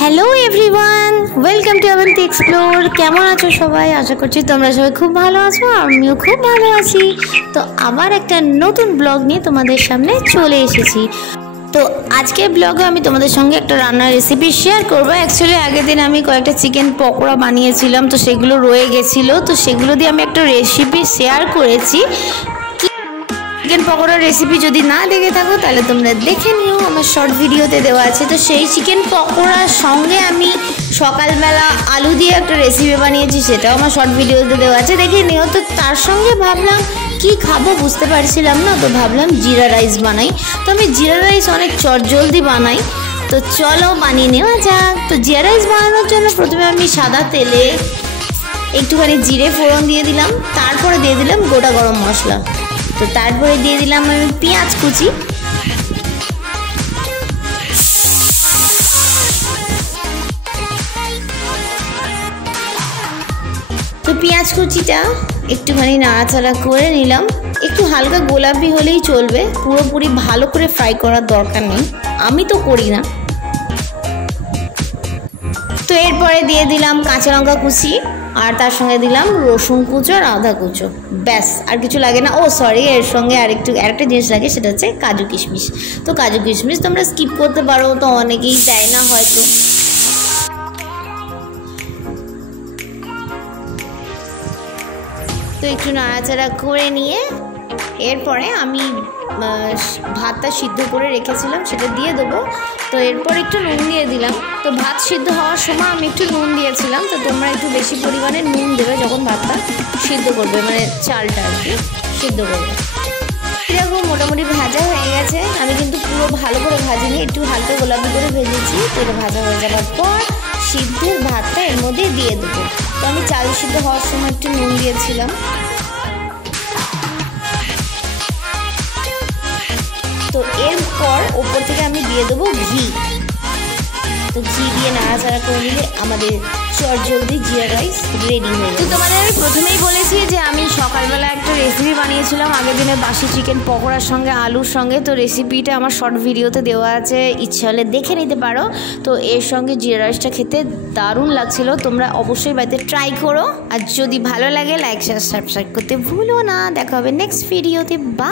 Hello everyone, welcome to Abanti explore. কেমন আছো সবাই? আশা করছি তোমরা সবাই খুব ভালো আছো, আমিও খুব ভালো আছি। তো আবার একটা নতুন ব্লগ নিয়ে তোমাদের সামনে চলে এসেছি। তো আজকের ব্লগে আমি তোমাদের সঙ্গে একটা রান্নার রেসিপি শেয়ার করবো। অ্যাকচুয়ালি আগের দিন আমি কয়েকটা চিকেন পকোড়া বানিয়েছিলাম, তো সেগুলো রয়ে গেছিলো, তো সেগুলো দিয়ে আমি একটা রেসিপি শেয়ার করেছি। চিকেন পকোড়ার রেসিপি যদি না দেখে থাকো তাহলে তোমরা দেখে নিও, আমার শর্ট ভিডিওতে দেওয়া আছে। তো সেই চিকেন পকোড়ার সঙ্গে আমি সকালবেলা আলু দিয়ে একটা রেসিপি বানিয়েছি, সেটাও আমার শর্ট ভিডিওতে দেওয়া আছে, দেখে নিও। তো তার সঙ্গে ভাবলাম কি খাবো বুঝতে পারছিলাম না, তো ভাবলাম জিরা রাইস বানাই। তো আমি জিরা রাইস অনেক চটজলদি বানাই, তো চলো বানিয়ে নেওয়া যাক। তো জিরা রাইস বানানোর জন্য প্রথমে আমি সাদা তেলে একটুখানি জিরে ফোড়ন দিয়ে দিলাম, তারপরে দিয়ে দিলাম গোটা গরম মশলা, তো তারপরে দিয়ে দিলাম আমি পেঁয়াজ কুচি, তো পেঁয়াজ কুচিটা একটুখানি নাড়াচাড়া করে নিলাম। একটু হালকা গোলাপি হলেই চলবে, পুরোপুরি ভালো করে ফ্রাই করার দরকার নেই, আমি তো করি না। তো এরপরে দিয়ে দিলাম কাঁচা লঙ্কা কুচি, আর তার সঙ্গে দিলাম রসুন কুচো আর আদা কুচো, ব্যাস আর কিছু লাগে না। ও সরি, এর সঙ্গে আরেকটা জিনিস লাগে, সেটা হচ্ছে কাজু কিশমিশ। তো কাজু কিশমিশ তোমরা স্কিপ করতে পারো, তো অনেকেই দেয় না হয়তো। তো একটু নাড়াচাড়া করে নিয়ে এরপরে আমি ভাতটা সিদ্ধ করে রেখেছিলাম সেটা দিয়ে দেবো। তো এরপর একটু নুন দিয়ে দিলাম। তো ভাত সিদ্ধ হওয়ার সময় আমি একটু নুন দিয়েছিলাম, তো তোমরা একটু বেশি পরিমাণে নুন দেবে যখন ভাতটা সিদ্ধ করবে, মানে চালটা আর কি সিদ্ধ করবে। এরকম মোটামুটি ভাজা হয়ে গেছে, আমি কিন্তু পুরো ভালো করে ভাজিনি, একটু হালকা গোলাপি করে ভেজেছি। তো এটা ভাজা হয়ে যাওয়ার পর সিদ্ধের ভাতটা এর মধ্যে দিয়ে দেবো। তো আমি চাল সিদ্ধ হওয়ার সময় একটু নুন দিয়েছিলাম। তো এরপর ওপর থেকে আমি দিয়ে দেবো ঘি। তো ঘি দিয়ে নাড়াচাড়া করে নিলে আমাদের চটজলদি জিরা রাইস রেডি হয়ে যাবে। তো তোমাদের আমি প্রথমেই বলেছি যে আমি সকালবেলা একটা রেসিপি বানিয়েছিলাম আগের দিনের বাসি চিকেন পকোড়ার সঙ্গে আলুর সঙ্গে। তো রেসিপিটা আমার শর্ট ভিডিওতে দেওয়া আছে, ইচ্ছা হলে দেখে নিতে পারো। তো এর সঙ্গে জিরা রাইসটা খেতে দারুণ লাগছিল, তোমরা অবশ্যই বাড়িতে ট্রাই করো। আর যদি ভালো লাগে লাইক শেয়ার সাবস্ক্রাইব করতে ভুলো না। দেখা হবে নেক্সট ভিডিওতে। বা